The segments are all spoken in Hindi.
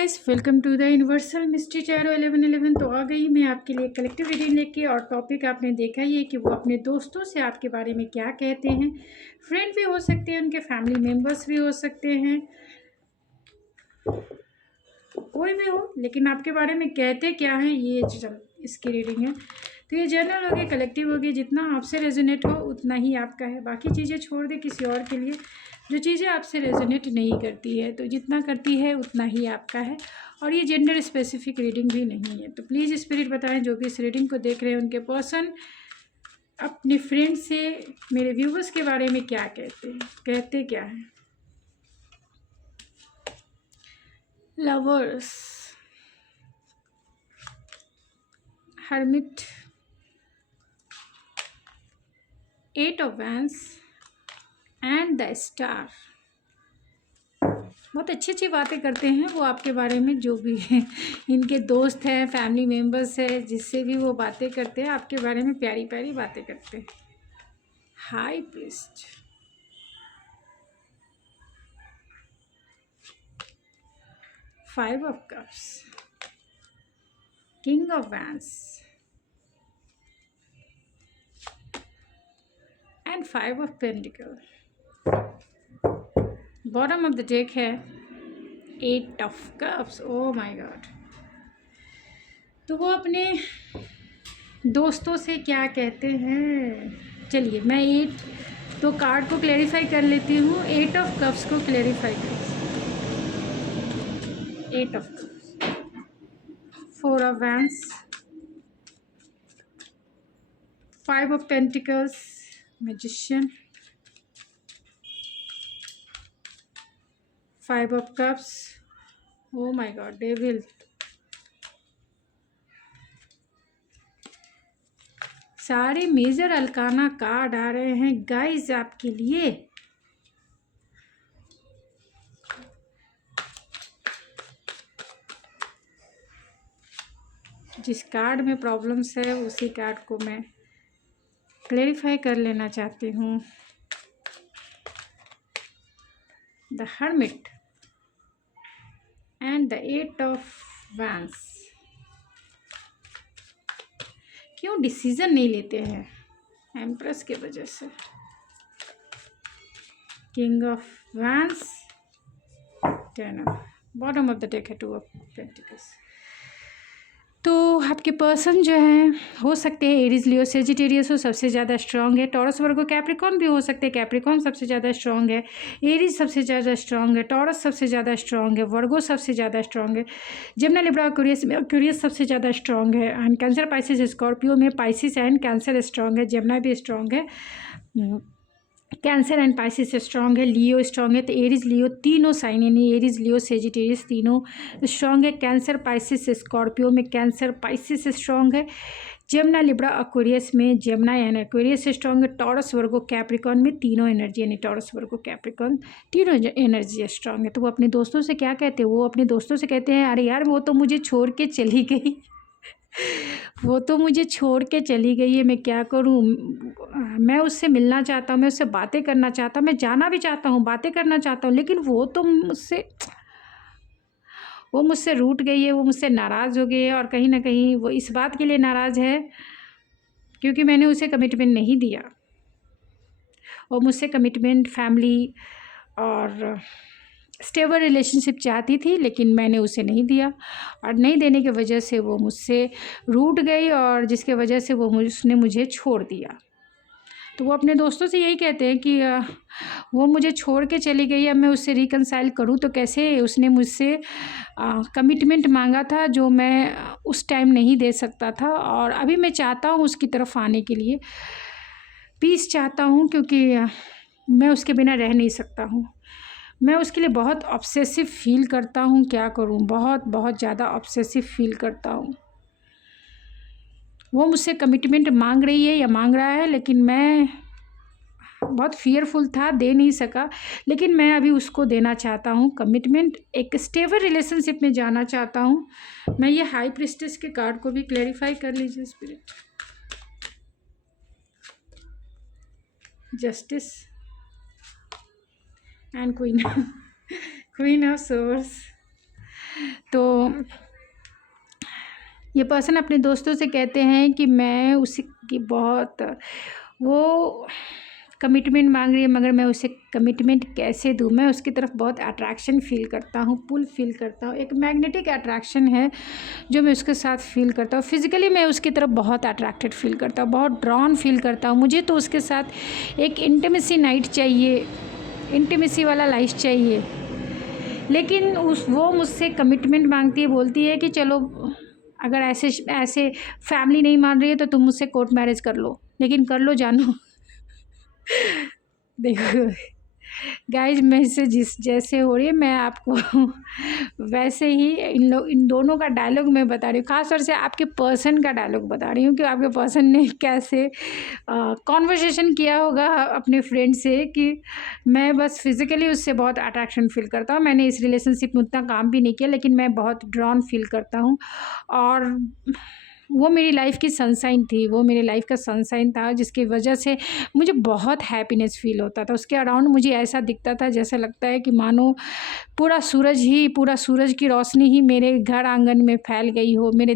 Guys, welcome to the universal mystery tarot 1111। तो आ गई मैं आपके लिए कलेक्टिव रीडिंग लेके। और टॉपिक आपने देखा ही है कि वो अपने दोस्तों से आपके बारे में क्या कहते हैं। फ्रेंड भी हो सकते हैं, उनके फैमिली मेम्बर्स भी हो सकते हैं, कोई भी हो, लेकिन आपके बारे में कहते क्या हैं ये इसकी रीडिंग है। तो ये जनरल होगी, कलेक्टिव होगी, जितना आपसे रेजोनेट हो उतना ही आपका है। बाकी चीज़ें छोड़ दे किसी और के लिए। जो चीज़ें आपसे रेजोनेट नहीं करती है तो जितना करती है उतना ही आपका है। और ये जेंडर स्पेसिफिक रीडिंग भी नहीं है। तो प्लीज़ स्पिरिट बताएं जो भी इस रीडिंग को देख रहे हैं उनके पर्सन अपने फ्रेंड से मेरे व्यूवर्स के बारे में क्या कहते हैं, कहते क्या हैं। Lovers, hermit, 8 of Wands and the star. बहुत अच्छी अच्छी बातें करते हैं वो आपके बारे में, जो भी है इनके दोस्त हैं, फैमिली मेम्बर्स है, जिससे भी वो बातें करते हैं आपके बारे में प्यारी प्यारी बातें करते हैं। High priest, five of cups, king of wands and five of pentacle. Bottom of the deck है 8 of cups. Oh my God. तो वो अपने दोस्तों से क्या कहते हैं, चलिए मैं 8 तो कार्ड को क्लेरिफाई कर लेती हूँ। 8 ऑफ कप्स को क्लेरिफाई कर, 8 of cups, 4 of wands, 5 of pentacles, magician, 5 of cups, oh my God, devil. सारे मेजर अल्काना कार्ड आ रहे हैं गाइस आपके लिए। जिस कार्ड में प्रॉब्लम्स है उसी कार्ड को मैं क्लेरिफाई कर लेना चाहती हूँ। The hermit and the 8 of wands. क्यों डिसीजन नहीं लेते हैं एम्प्रेस के वजह से। King of wands, 10 of, bottom of the deck है 2 ऑफ पेंटिकल्स। तो आपके पर्सन जो हैं हो सकते हैं एरीज, लियो, सेजिटेरियस हो, सबसे ज़्यादा स्ट्रांग है। टॉरस, वर्गो, कैप्रिकॉन भी हो सकते हैं। कैप्रिकॉन सबसे ज़्यादा स्ट्रांग है, एरीज सबसे ज़्यादा स्ट्रांग है, टॉरस सबसे ज़्यादा स्ट्रांग है, वर्गो सबसे ज़्यादा स्ट्रांग है, जेमिनी, लिब्रा, एक्वेरियस में एक्वेरियस सबसे ज़्यादा स्ट्रांग है, एंड कैंसर, पाइसिस, स्कॉर्पियो में पाइसिस एंड कैंसर स्ट्रांग है, जेमिनी भी स्ट्रांग है, कैंसर एंड पाइसिस स्ट्रांग है, लियो स्ट्रांग है। तो एरीज, लियो तीनों साइन, यानी एरीज, लियो, सेजिटेरियस तीनों स्ट्रांग है। कैंसर, पाइसिस, स्कॉर्पियो में कैंसर, पाइसिस स्ट्रांग है। जेमिनी, लिब्रा, एक्वेरियस में जेमिनी एंड एक्वेरियस स्ट्रांग है। टॉरस, वर्गो, कैप्रिकॉन में तीनों एनर्जी, यानी टॉरस, वर्गो, कैप्रिकॉन तीनों एनर्जी स्ट्रांग है। तो वो अपने दोस्तों से क्या कहते हैं, वो अपने दोस्तों से कहते हैं अरे यार वो तो मुझे छोड़ के चली गई वो तो मुझे छोड़ के चली गई है, मैं क्या करूं। मैं उससे मिलना चाहता हूं, मैं उससे बातें करना चाहता हूं, मैं जाना भी चाहता हूं, बातें करना चाहता हूं, लेकिन वो मुझसे रूठ गई है, वो मुझसे नाराज़ हो गई है। और कहीं ना कहीं वो इस बात के लिए नाराज़ है क्योंकि मैंने उसे कमिटमेंट नहीं दिया। वो मुझसे कमिटमेंट, फैमिली और स्टेबल रिलेशनशिप चाहती थी, लेकिन मैंने उसे नहीं दिया। और नहीं देने की वजह से वो मुझसे रूठ गई, और जिसके वजह से उसने मुझे छोड़ दिया। तो वो अपने दोस्तों से यही कहते हैं कि वो मुझे छोड़ के चली गई, अब मैं उससे रिकनसाइल करूँ तो कैसे। उसने मुझसे कमिटमेंट मांगा था जो मैं उस टाइम नहीं दे सकता था, और अभी मैं चाहता हूँ उसकी तरफ आने के लिए, पीस चाहता हूँ, क्योंकि मैं उसके बिना रह नहीं सकता हूँ। मैं उसके लिए बहुत ऑब्सेसिव फील करता हूँ, क्या करूँ, बहुत बहुत ज़्यादा ऑब्सेसिव फील करता हूँ। वो मुझसे कमिटमेंट मांग रही है या मांग रहा है, लेकिन मैं बहुत फियरफुल था, दे नहीं सका। लेकिन मैं अभी उसको देना चाहता हूँ कमिटमेंट, एक स्टेबल रिलेशनशिप में जाना चाहता हूँ मैं। ये हाई प्रिस्टेस के कार्ड को भी क्लैरिफाई कर लीजिए spirit. Justice and queen, queen of source. तो ये पर्सन अपने दोस्तों से कहते हैं कि मैं उसकी बहुत वो कमिटमेंट मांग रही है, मगर मैं उसे कमिटमेंट कैसे दूँ। मैं उसकी तरफ बहुत अट्रैक्शन फ़ील करता हूँ, पुल फ़ील करता हूँ, एक मैग्नेटिक अट्रैक्शन है जो मैं उसके साथ फ़ील करता हूँ। फिज़िकली मैं उसकी तरफ बहुत अट्रैक्टेड फ़ील करता हूँ, बहुत ड्रॉन फ़ील करता हूँ। मुझे तो उसके साथ एक इंटीमेसी नाइट चाहिए, इंटीमेसी वाला लाइफ चाहिए। लेकिन वो मुझसे कमिटमेंट मांगती है, बोलती है कि चलो अगर ऐसे ऐसे फैमिली नहीं मान रही है तो तुम मुझसे कोर्ट मैरिज कर लो, लेकिन कर लो जानू। देखो गाइज, मैं इससे जिस जैसे हो रही है मैं आपको वैसे ही इन दोनों का डायलॉग मैं बता रही हूँ, ख़ासतौर से आपके पर्सन का डायलॉग बता रही हूँ कि आपके पर्सन ने कैसे कॉन्वर्सेशन किया होगा अपने फ्रेंड से कि मैं बस फिज़िकली उससे बहुत अट्रैक्शन फ़ील करता हूँ। मैंने इस रिलेशनशिप में उतना काम भी नहीं किया, लेकिन मैं बहुत ड्रॉन फ़ील करता हूँ और वो मेरी लाइफ़ की सनशाइन थी, वो मेरे लाइफ़ का सनशाइन था जिसकी वजह से मुझे बहुत हैप्पीनेस फ़ील होता था। उसके अराउंड मुझे ऐसा दिखता था जैसा लगता है कि मानो पूरा सूरज की रोशनी ही मेरे घर आंगन में फैल गई हो, मेरे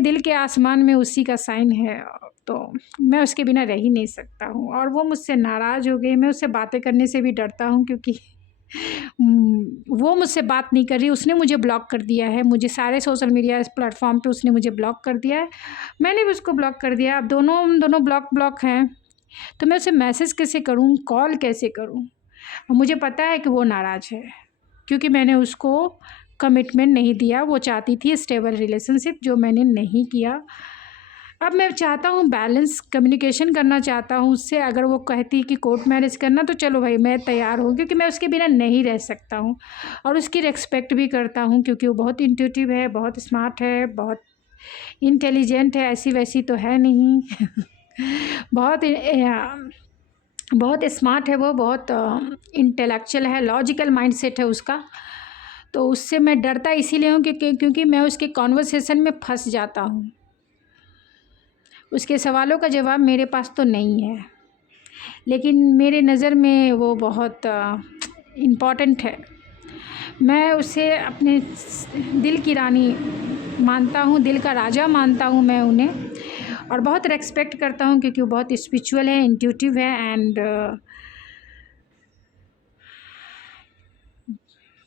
दिल के आसमान में उसी का साइन है। तो मैं उसके बिना रह ही नहीं सकता हूँ और वो मुझसे नाराज़ हो गई। मैं उससे बातें करने से भी डरता हूँ क्योंकि वो मुझसे बात नहीं कर रही, उसने मुझे ब्लॉक कर दिया है। मुझे सारे सोशल मीडिया प्लेटफॉर्म पे उसने मुझे ब्लॉक कर दिया है, मैंने भी उसको ब्लॉक कर दिया। अब दोनों ब्लॉक हैं, तो मैं उसे मैसेज कैसे करूँ, कॉल कैसे करूँ। मुझे पता है कि वो नाराज़ है क्योंकि मैंने उसको कमिटमेंट नहीं दिया। वो चाहती थी स्टेबल रिलेशनशिप, जो मैंने नहीं किया। अब मैं चाहता हूँ बैलेंस कम्युनिकेशन करना चाहता हूँ उससे। अगर वो कहती कि कोर्ट मैरिज करना तो चलो भाई मैं तैयार हूँ, क्योंकि मैं उसके बिना नहीं रह सकता हूँ और उसकी रिस्पेक्ट भी करता हूँ क्योंकि वो बहुत इंट्यूटिव है, बहुत स्मार्ट है, बहुत इंटेलिजेंट है, ऐसी वैसी तो है नहीं। बहुत स्मार्ट है वो, बहुत इंटेलेक्चुअल है, लॉजिकल माइंडसेट है उसका। तो उससे मैं डरता इसीलिए हूँ क्योंकि मैं उसके कॉन्वर्सेशन में फंस जाता हूँ। उसके सवालों का जवाब मेरे पास तो नहीं है, लेकिन मेरे नज़र में वो बहुत इम्पॉर्टेंट है। मैं उसे अपने दिल की रानी मानता हूँ, दिल का राजा मानता हूँ मैं उन्हें, और बहुत रेस्पेक्ट करता हूँ क्योंकि वो बहुत स्पिरिचुअल है, इंट्यूटिव है एंड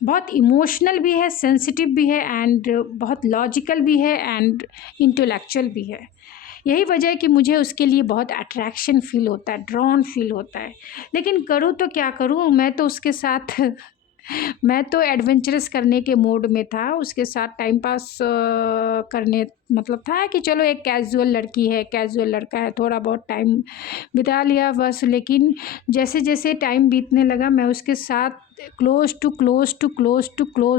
बहुत इमोशनल भी है, सेंसिटिव भी है एंड बहुत लॉजिकल भी है एंड इंटेलेक्चुअल भी है। यही वजह है कि मुझे उसके लिए बहुत अट्रैक्शन फ़ील होता है, ड्रॉन फ़ील होता है। लेकिन करूँ तो क्या करूँ, मैं तो उसके साथ मैं तो एडवेंचरस करने के मोड में था, उसके साथ टाइम पास करने मतलब था कि चलो एक कैजुअल लड़की है, कैजुअल लड़का है, थोड़ा बहुत टाइम बिता लिया बस। लेकिन जैसे जैसे टाइम बीतने लगा मैं उसके साथ क्लोज़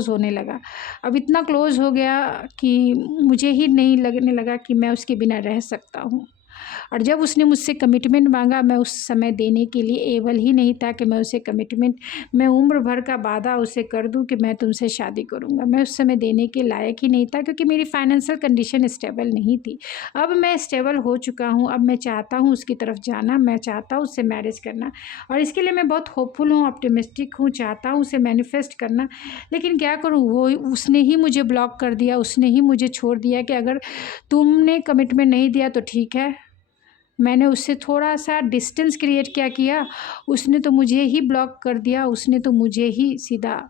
होने लगा। अब इतना क्लोज़ हो गया कि मुझे ही नहीं लगने लगा कि मैं उसके बिना रह सकता हूँ। और जब उसने मुझसे कमिटमेंट मांगा, मैं उस समय देने के लिए एबल ही नहीं था कि मैं उसे कमिटमेंट, मैं उम्र भर का वादा उसे कर दूं कि मैं तुमसे शादी करूंगा। मैं उस समय देने के लायक ही नहीं था क्योंकि मेरी फाइनेंशियल कंडीशन स्टेबल नहीं थी। अब मैं स्टेबल हो चुका हूँ, अब मैं चाहता हूँ उसकी तरफ जाना, मैं चाहता हूँ उससे मैरिज करना, और इसके लिए मैं बहुत होपफुल हूँ, ऑप्टिमिस्टिक हूँ, चाहता हूँ उसे मैनिफेस्ट करना। लेकिन क्या करूँ, वो उसने ही मुझे ब्लॉक कर दिया, उसने ही मुझे छोड़ दिया कि अगर तुमने कमिटमेंट नहीं दिया तो ठीक है। मैंने उससे थोड़ा सा डिस्टेंस क्रिएट क्या किया, उसने तो मुझे ही ब्लॉक कर दिया, उसने तो मुझे ही सीधा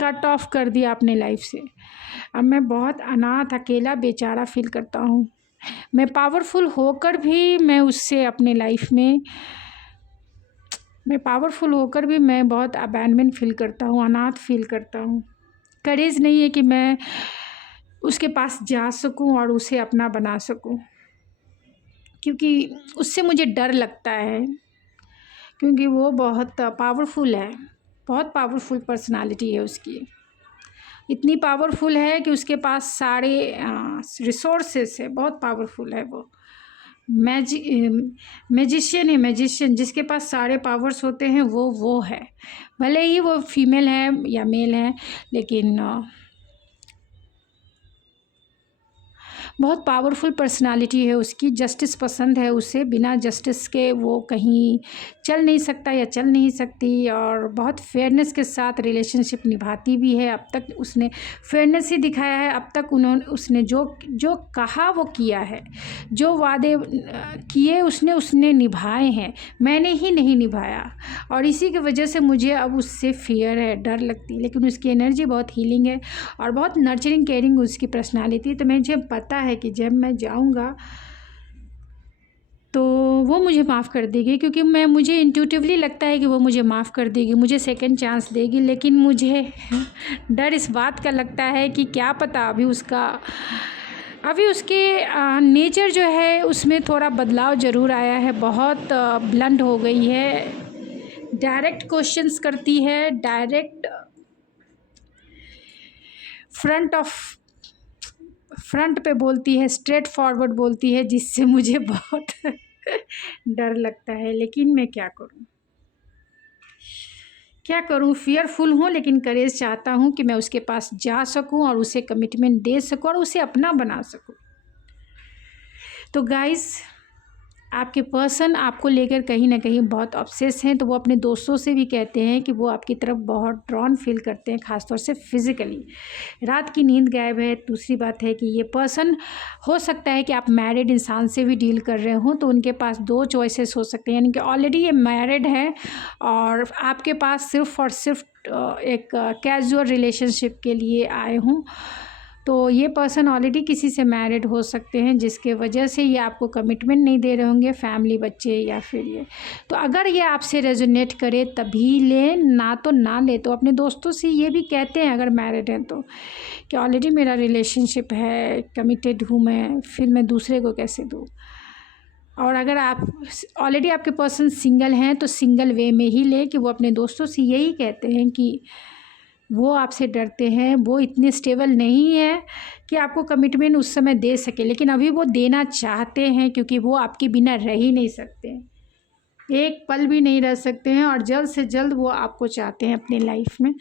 कट ऑफ कर दिया अपने लाइफ से। अब मैं बहुत अनाथ, अकेला, बेचारा फील करता हूँ। मैं पावरफुल होकर भी मैं उससे अपने लाइफ में, मैं पावरफुल होकर भी मैं बहुत अबैंडनमेंट फील करता हूँ, अनाथ फील करता हूँ। करेज नहीं है कि मैं उसके पास जा सकूँ और उसे अपना बना सकूँ, क्योंकि उससे मुझे डर लगता है, क्योंकि वो बहुत पावरफुल है, बहुत पावरफुल पर्सनालिटी है उसकी। इतनी पावरफुल है कि उसके पास सारे रिसोर्सेस है, बहुत पावरफुल है वो। मैजिशियन है, मैजिशियन जिसके पास सारे पावर्स होते हैं वो है। भले ही वो फीमेल है या मेल है, लेकिन बहुत पावरफुल पर्सनालिटी है उसकी, जस्टिस पसंद है उसे, बिना जस्टिस के वो कहीं चल नहीं सकता या चल नहीं सकती, और बहुत फेयरनेस के साथ रिलेशनशिप निभाती भी है। अब तक उसने फेयरनेस ही दिखाया है, अब तक उसने जो कहा वो किया है, जो वादे किए उसने निभाए हैं, मैंने ही नहीं निभाया, और इसी की वजह से मुझे अब उससे फियर है, डर लगती है। लेकिन उसकी एनर्जी बहुत हीलिंग है और बहुत नर्चरिंग केयरिंग उसकी पर्सनालिटी। तो मुझे पता है कि जब मैं जाऊंगा तो वो मुझे माफ़ कर देगी, क्योंकि मुझे इंट्यूटिवली लगता है कि वो मुझे माफ़ कर देगी, मुझे सेकंड चांस देगी। लेकिन मुझे डर इस बात का लगता है कि क्या पता अभी उसके नेचर जो है उसमें थोड़ा बदलाव ज़रूर आया है, बहुत ब्लंट हो गई है, डायरेक्ट क्वेश्चंस करती है, डायरेक्ट फ्रंट पे बोलती है, स्ट्रेट फॉरवर्ड बोलती है, जिससे मुझे बहुत डर लगता है। लेकिन मैं क्या करूं, फियरफुल हूं, लेकिन करेज चाहता हूं कि मैं उसके पास जा सकूं और उसे कमिटमेंट दे सकूं और उसे अपना बना सकूं। तो गाइस, आपके पर्सन आपको लेकर कहीं ना कहीं बहुत ऑब्सेस हैं, तो वो अपने दोस्तों से भी कहते हैं कि वो आपकी तरफ बहुत ड्रॉन फील करते हैं, ख़ासतौर से फिज़िकली। रात की नींद गायब है। दूसरी बात है कि ये पर्सन, हो सकता है कि आप मैरिड इंसान से भी डील कर रहे हो, तो उनके पास 2 चॉइसेस हो सकते हैं, यानी कि ऑलरेडी ये मैरिड है और आपके पास सिर्फ़ और सिर्फ एक कैजुअल रिलेशनशिप के लिए आए हों। तो ये पर्सन ऑलरेडी किसी से मैरिड हो सकते हैं, जिसके वजह से ये आपको कमिटमेंट नहीं दे रहे होंगे, फैमिली, बच्चे या फिर ये। तो अगर ये आपसे रेजोनेट करे तभी ले, ना तो ना ले। तो अपने दोस्तों से ये भी कहते हैं अगर मैरिड हैं तो, कि ऑलरेडी मेरा रिलेशनशिप है, कमिटेड हूँ मैं, फिर मैं दूसरे को कैसे दूँ। और अगर आप ऑलरेडी आपके पर्सन सिंगल हैं तो सिंगल वे में ही ले, कि वो अपने दोस्तों से यही कहते हैं कि वो आपसे डरते हैं, वो इतने स्टेबल नहीं है कि आपको कमिटमेंट उस समय दे सके, लेकिन अभी वो देना चाहते हैं, क्योंकि वो आपके बिना रह ही नहीं सकते, एक पल भी नहीं रह सकते हैं, और जल्द से जल्द वो आपको चाहते हैं अपनी लाइफ में।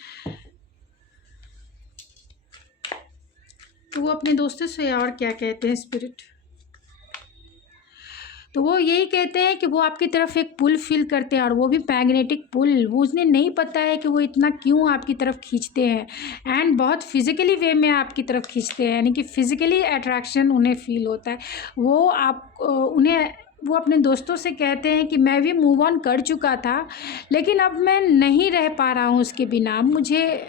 तो वो अपने दोस्तों से और क्या कहते हैं स्पिरिट, तो वो यही कहते हैं कि वो आपकी तरफ एक पुल फील करते हैं, और वो भी मैग्नेटिक पुल। वो उन्हें नहीं पता है कि वो इतना क्यों आपकी तरफ खींचते हैं, एंड बहुत फिज़िकली वे में आपकी तरफ खींचते हैं, यानी कि फ़िज़िकली अट्रैक्शन उन्हें फील होता है। वो अपने दोस्तों से कहते हैं कि मैं भी मूव ऑन कर चुका था, लेकिन अब मैं नहीं रह पा रहा हूँ उसके बिना। मुझे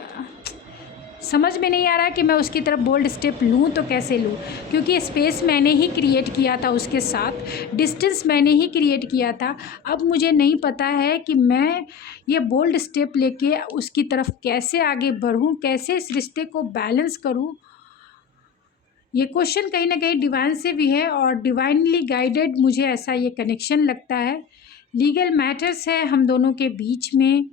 समझ में नहीं आ रहा है कि मैं उसकी तरफ बोल्ड स्टेप लूँ तो कैसे लूँ, क्योंकि स्पेस मैंने ही क्रिएट किया था उसके साथ, डिस्टेंस मैंने ही क्रिएट किया था। अब मुझे नहीं पता है कि मैं ये बोल्ड स्टेप लेके उसकी तरफ कैसे आगे बढ़ूँ, कैसे इस रिश्ते को बैलेंस करूँ। ये क्वेश्चन कहीं ना कहीं डिवाइन से भी है, और डिवाइनली गाइडेड मुझे ऐसा ये कनेक्शन लगता है। लीगल मैटर्स है हम दोनों के बीच में,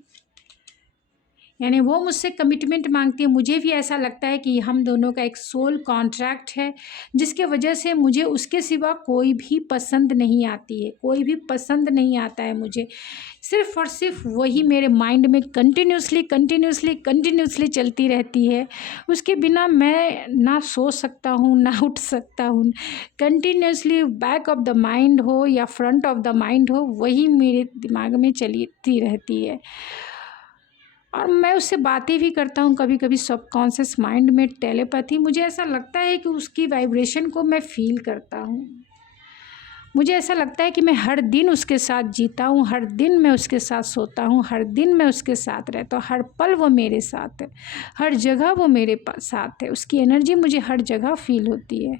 यानी वो मुझसे कमिटमेंट मांगती है, मुझे भी ऐसा लगता है कि हम दोनों का एक सोल कॉन्ट्रैक्ट है, जिसके वजह से मुझे उसके सिवा कोई भी पसंद नहीं आती है, कोई भी पसंद नहीं आता है मुझे। सिर्फ़ और सिर्फ वही मेरे माइंड में कंटिन्यूसली चलती रहती है। उसके बिना मैं ना सो सकता हूँ, ना उठ सकता हूँ। Continuously back of the mind हो या फ्रंट ऑफ द माइंड हो, वही मेरे दिमाग में चलती रहती है। और मैं उससे बातें भी करता हूँ कभी कभी सबकॉन्शियस माइंड में, टेलीपैथी। मुझे ऐसा लगता है कि उसकी वाइब्रेशन को मैं फील करता हूँ। मुझे ऐसा लगता है कि मैं हर दिन उसके साथ जीता हूँ, हर दिन मैं उसके साथ सोता हूँ, हर दिन मैं उसके साथ रहता हूँ, हर पल वो मेरे साथ है, हर जगह वो मेरे साथ है। उसकी एनर्जी मुझे हर जगह फील होती है।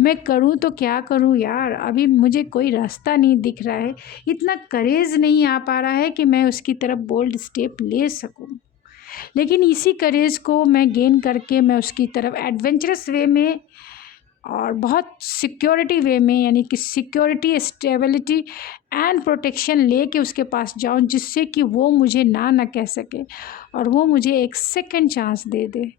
मैं करूँ तो क्या करूँ यार, अभी मुझे कोई रास्ता नहीं दिख रहा है, इतना करेज नहीं आ पा रहा है कि मैं उसकी तरफ बोल्ड स्टेप ले सकूँ। लेकिन इसी करेज को मैं गेन करके मैं उसकी तरफ एडवेंचरस वे में और बहुत सिक्योरिटी वे में, यानी कि सिक्योरिटी, स्टेबिलिटी एंड प्रोटेक्शन लेके उसके पास जाऊं, जिससे कि वो मुझे ना कह सके और वो मुझे एक सेकंड चांस दे दे।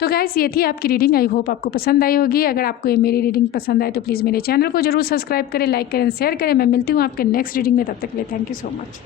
तो गाइस, ये थी आपकी रीडिंग। आई होप आपको पसंद आई होगी। अगर आपको ये मेरी रीडिंग पसंद आए तो प्लीज़ मेरे चैनल को जरूर सब्सक्राइब करें, लाइक करें, शेयर करें। मैं मिलती हूँ आपके नेक्स्ट रीडिंग में, तब तक के लिए थैंक यू सो मच।